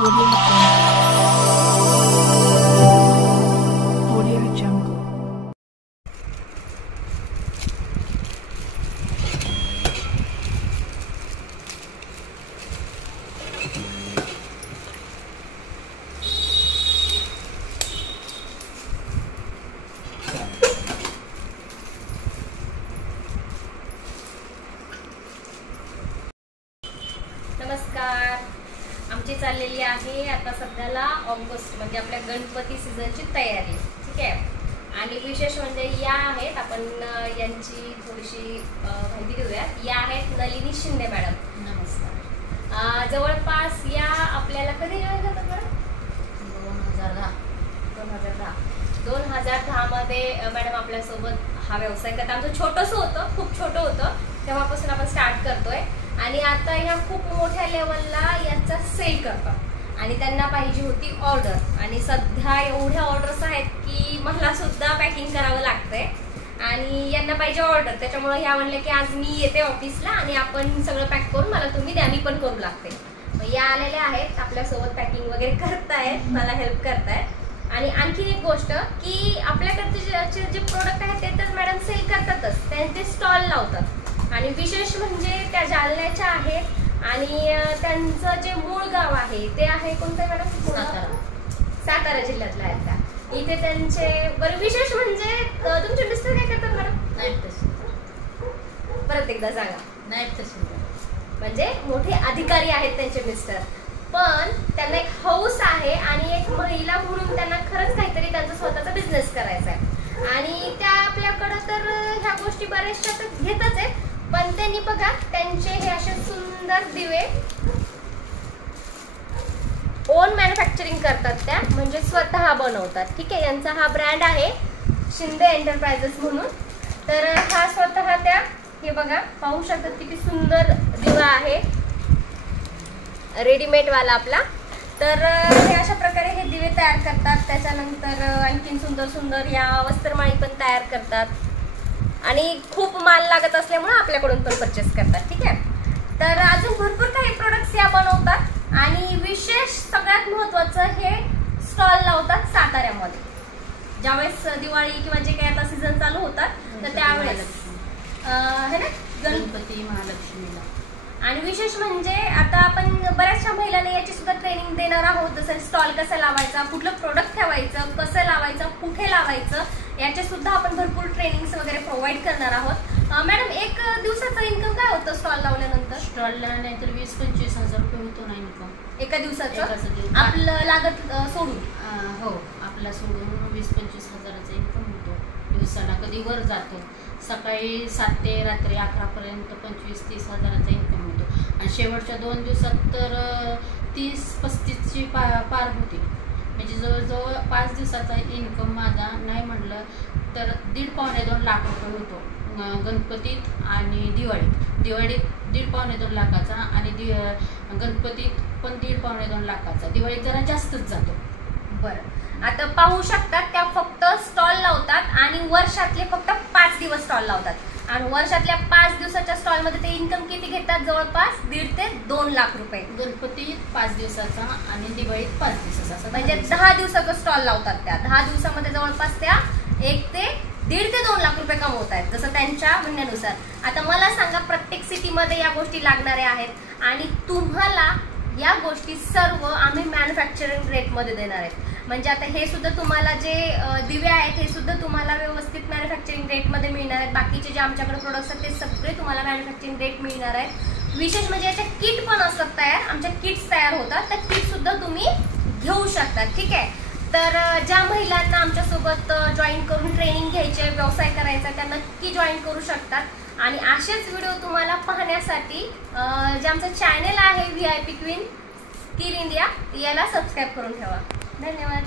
नमस्कार. आमची चाललेली आहे आता सध्याला ऑगस्ट म्हणजे आपल्या गणपती सीझनची तयारी. ठीक आहे. आणि विशेष म्हणजे या आहेत, आपण यांची थोडीशी माहिती घेऊयात. या आहेत नलिनी शिंदे मॅडम. नमस्कार. जवळपास या आपल्याला कधी जॉईन झालं बरं? 2010 मध्ये मॅडम आपल्यासोबत हा व्यवसाय करतात. आमचं छोटंसं होतं, खूप छोटं होतं, तेव्हापासून आपण स्टार्ट करतोय. आणि आता ह्या खूप मोठ्या लेवलला याचा सेल करतात आणि त्यांना पाहिजे होती ऑर्डर. आणि सध्या एवढ्या ऑर्डर्स आहेत की मला सुद्धा पॅकिंग करावं लागतंय आणि यांना पाहिजे ऑर्डर. त्याच्यामुळे ह्या म्हणले की आज मी येते ऑफिसला आणि आपण सगळं पॅक करून मला तुम्ही द्या, मी पण करू लागते. मग या आलेल्या आहेत, आपल्यासोबत पॅकिंग वगैरे करतायत, मला हेल्प करतायत. आणि आणखी एक गोष्ट की आपल्याकडचे जे प्रोडक्ट आहेत ते तर मॅडम सेल करतातच, त्यांचे स्टॉल लावतात. आणि विशेष म्हणजे त्या जालन्याच्या आहेत आणि त्यांचं जे मूळ गाव आहे ते आहे कोणतं मॅडम? सातारा जिल्ह्यातलं आहे त्या. इथे त्यांचे बरं विशेष म्हणजे तुमचे मिस्टर काय करतात मॅडम? नाईट तहसीलदार. परत एकदा सांगा. नाईट तहसीलदार म्हणजे मोठे अधिकारी आहेत त्यांचे मिस्टर. पण त्यांना एक हौस आहे आणि एक महिला म्हणून त्यांना खरंच काहीतरी त्यांचा स्वतःचा बिझनेस करायचा आहे. आणि त्या आपल्याकडं तर ह्या गोष्टी बऱ्याचशा तर घेतच आहेत, पण त्यांनी बघा त्यांचे हे असे सुंदर दिवे ओन मॅन्युफॅक्चरिंग करतात त्या, म्हणजे स्वतः बनवतात. ठीक आहे. यांचा हा ब्रँड आहे शिंदे एंटरप्राइजेस म्हणून. तर हा स्वतः त्या हे बघा पाहू शकतात किती सुंदर दिवा आहे, रेडीमेड वाला आपला. तर हे अशा प्रकारे हे दिवे तयार करतात. त्याच्यानंतर आणखीन सुंदर सुंदर या वस्त्रमाळी पण तयार करतात आणि खूप माल लागत असल्यामुळे आपल्याकडून पण परचेस करतात. ठीक आहे. तर अजून भरपूर काही प्रोडक्ट्स या बनवतात आणि विशेष सगळ्यात महत्त्वाचं हे स्टॉल लावतात साताऱ्यामध्ये. ज्यावेळेस दिवाळी किंवा जे काही आता सीझन चालू होतात तर त्यावेळेस है ना गणपती महालक्ष्मीला. आणि विशेष म्हणजे आता आपण बऱ्याचशा महिलांना याची सुद्धा ट्रेनिंग देणार आहोत, जसं स्टॉल कसा लावायचा, कुठलं प्रोडक्ट ठेवायचं, कसं लावायचं, कुठे लावायचं, याचे सुद्धा आपण भरपूर ट्रेनिंग्स वगैरे प्रोव्हाइड करणार आहोत. मॅडम एक दिवसाचा इन्कम काय होतं स्टॉल लावल्यानंतर? स्टॉलला नाही तर 20-25 हजार रुपये होतो ना इन्कम एका दिवसाचं, आपलं लागत सोडून. हो, आपला सोडून 20-25 हजाराचा इन्कम होतो दिवसाला. कधी वर जातो, सकाळी 7 ते रात्री 11 पर्यंत 25-30 हजाराचा इन्कम होतो. आणि शेवटच्या 2 दिवसात तर 30-35ची पार होती. म्हणजे जवळजवळ 5 दिवसाचा इन्कम माझा नाही म्हणलं तर 1.5-2 लाख रुपये होतो गणपतीत आणि दिवाळीत. 1.5-2 लाखाचा आणि गणपतीत पण 1.5-2 लाखाचा. दिवाळीत जरा जास्तच जातो. बरं, आता पाहू शकतात त्या फक्त स्टॉल लावतात आणि वर्षातले फक्त 5 दिवस स्टॉल लावतात. आणि वर्षातल्या 5 दिवसाच्या स्टॉल मध्ये ते इन्कम किती घेतात? जवळपास 1.5 ते 2 लाख रुपये. गणपतीत 5 दिवसाचा आणि दिवाळीत 5 दिवसाचा, म्हणजे 10 दिवसाचा स्टॉल लावतात त्या. 10 दिवसामध्ये जवळपास त्या 1 ते 1.5 ते 2 लाख रुपये कमवत आहेत, जसं त्यांच्या म्हणण्यानुसार. आता मला सांगा, प्रत्येक सिटीमध्ये या गोष्टी लागणाऱ्या आहेत आणि तुम्हाला या गोष्टी सर्व आम्ही मॅन्युफॅक्चरिंग रेटमध्ये देणार आहेत. म्हणजे आता हे सुद्धा तुम्हाला जे दिवे आहेत हे सुद्धा तुम्हाला व्यवस्थित मॅन्युफॅक्चरिंग रेटमध्ये मिळणार आहेत. बाकीचे जे आमच्याकडे प्रोडक्ट्स आहेत ते सगळे तुम्हाला मॅन्युफॅक्चरिंग रेट मिळणार आहेत. विशेष म्हणजे याच्या किट पण असतात तयार, आमच्या किट्स तयार होतात, त्या किट सुद्धा तुम्ही घेऊ शकता. ठीक आहे. तर ज्या महिलांना आमच्यासोबत जॉईन करून ट्रेनिंग घ्यायची आहे, व्यवसाय करायचा, त्या नक्की जॉईन करू शकतात. आणि असेच व्हिडिओ तुम्हाला पाहण्यासाठी जे आमचं चॅनल आहे VIP क्वीन स्किल इंडिया, याला सबस्क्राईब करून ठेवा. धन्यवाद.